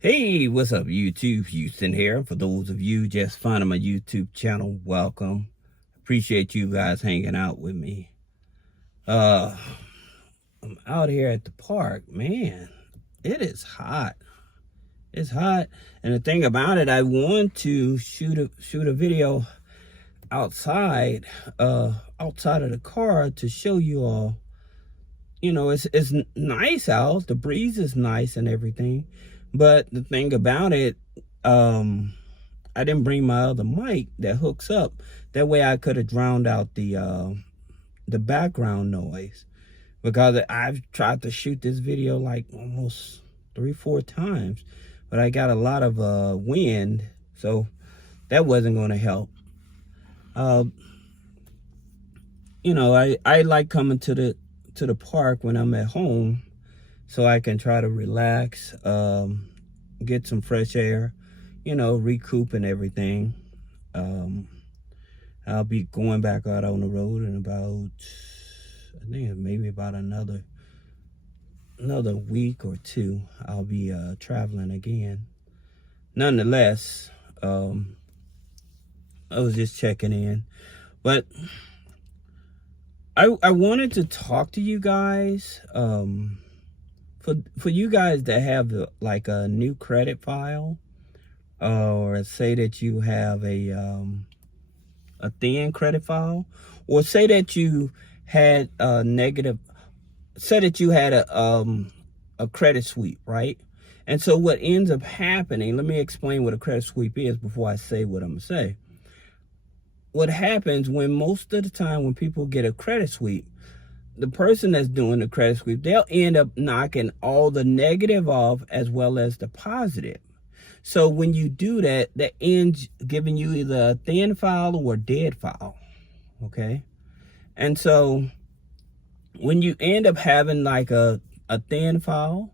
Hey, what's up, YouTube? Houston here. For those of you just finding my YouTube channel, welcome. Appreciate you guys hanging out with me. I'm out here at the park. Man, it is hot. It's hot. And the thing about it, I want to shoot a video outside, outside of the car to show you all. You know, it's nice out. The breeze is nice and everything. But the thing about it, I didn't bring my other mic that hooks up. That way I could have drowned out the background noise. Because I've tried to shoot this video like almost 3-4 times. But I got a lot of wind. So that wasn't going to help. You know, I like coming to the park when I'm at home, so I can try to relax, get some fresh air, you know, recoup and everything. I'll be going back out on the road in about, I think maybe about another week or two. I'll be traveling again. Nonetheless, I was just checking in, but I wanted to talk to you guys, for you guys that have like a new credit file, or say that you have a thin credit file, or say that you had a negative, say that you had a credit sweep, right? And so what ends up happening, let me explain what a credit sweep is before I say what I'm gonna say. What happens when most of the time when people get a credit sweep, the person that's doing the credit sweep, they'll end up knocking all the negative off as well as the positive. So when you do that, that ends giving you either a thin file or a dead file, okay? And so when you end up having like a thin file,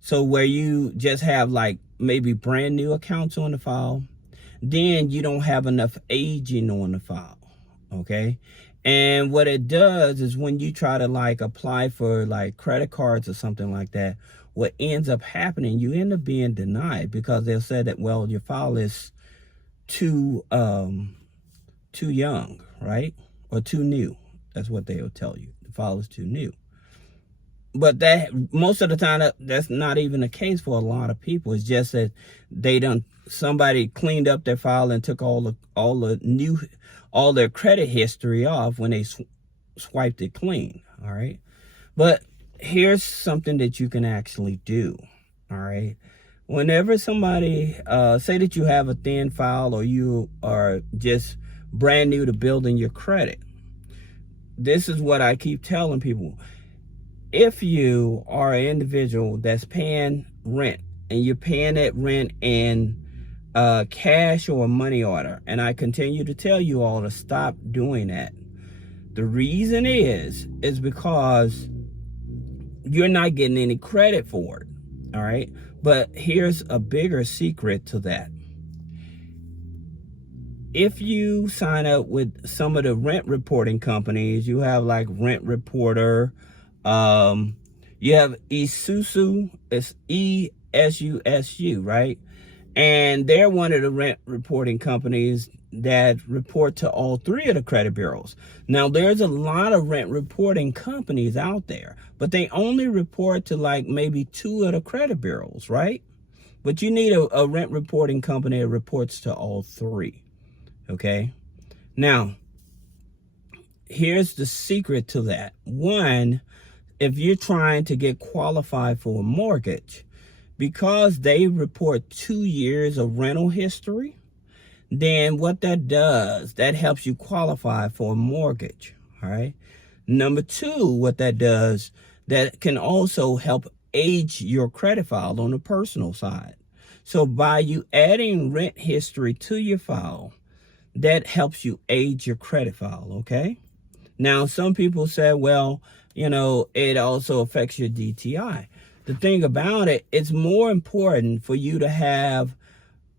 so where you just have like maybe brand new accounts on the file, then you don't have enough aging on the file, okay? And what it does is when you try to like apply for like credit cards or something like that, what ends up happening, you end up being denied because they'll say that, well, your file is too young, right? Or too new. That's what they'll tell you. The file is too new. But that most of the time that's not even the case for a lot of people. It's just that somebody cleaned up their file and took all their credit history off when they swiped it clean. All right. But here's something that you can actually do. All right. Whenever somebody say that you have a thin file, or you are just brand new to building your credit, this is what I keep telling people. If you are an individual that's paying rent, and you're paying that rent in cash or a money order, and I continue to tell you all to stop doing that. The reason is because you're not getting any credit for it, all right? But here's a bigger secret to that. If you sign up with some of the rent reporting companies, you have like Rent Reporter, you have Isuzu, it's ESUSU, right? And they're one of the rent reporting companies that report to all three of the credit bureaus. Now, there's a lot of rent reporting companies out there, but they only report to like maybe 2 of the credit bureaus, right? But you need a rent reporting company that reports to all 3, okay? Now, here's the secret to that. One, if you're trying to get qualified for a mortgage, because they report 2 years of rental history, then what that does, that helps you qualify for a mortgage, all right? Number 2, what that does, that can also help age your credit file on the personal side. So by you adding rent history to your file, that helps you age your credit file, okay? Now, some people say, well, you know, it also affects your DTI. The thing about it, it's more important for you to have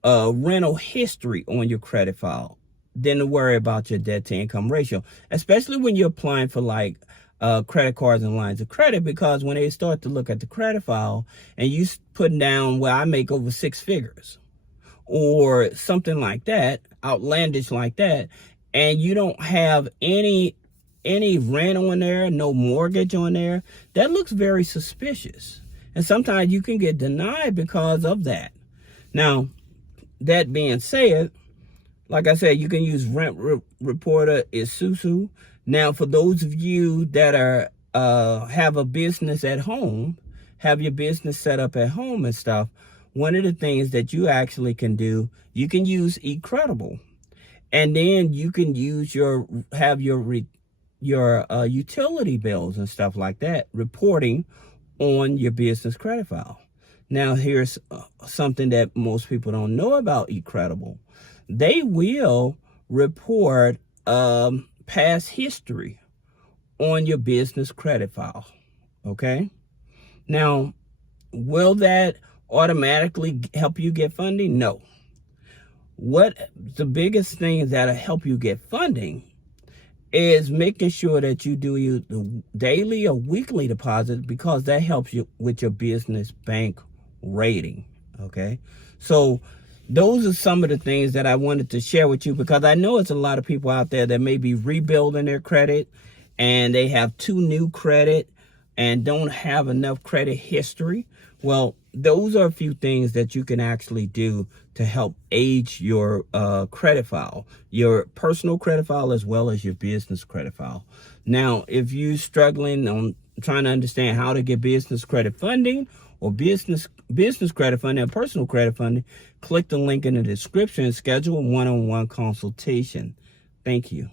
a rental history on your credit file than to worry about your debt to income ratio, especially when you're applying for like credit cards and lines of credit, because when they start to look at the credit file and you putting down, well, I make over 6 figures or something like that, outlandish like that, and you don't have any rent on there, no mortgage on there, that looks very suspicious. And sometimes you can get denied because of that. Now, that being said, like I said, you can use Rent Reporter, Isuzu. Now, for those of you that are have a business at home, have your business set up at home and stuff, one of the things that you actually can do, you can use eCredible, and then you can use your utility bills and stuff like that reporting on your business credit file. Now, here's something that most people don't know about eCredible. They will report past history on your business credit file, okay? Now, will that automatically help you get funding? No. What the biggest thing that'll help you get funding is making sure that you do your daily or weekly deposit, because that helps you with your business bank rating, okay? So those are some of the things that I wanted to share with you, because I know it's a lot of people out there that may be rebuilding their credit and they have too new credit and don't have enough credit history. Well, those are a few things that you can actually do to help age your credit file, your personal credit file as well as your business credit file. Now, if you're struggling on trying to understand how to get business credit funding or business credit funding and personal credit funding, click the link in the description and schedule a one-on-one consultation. Thank you.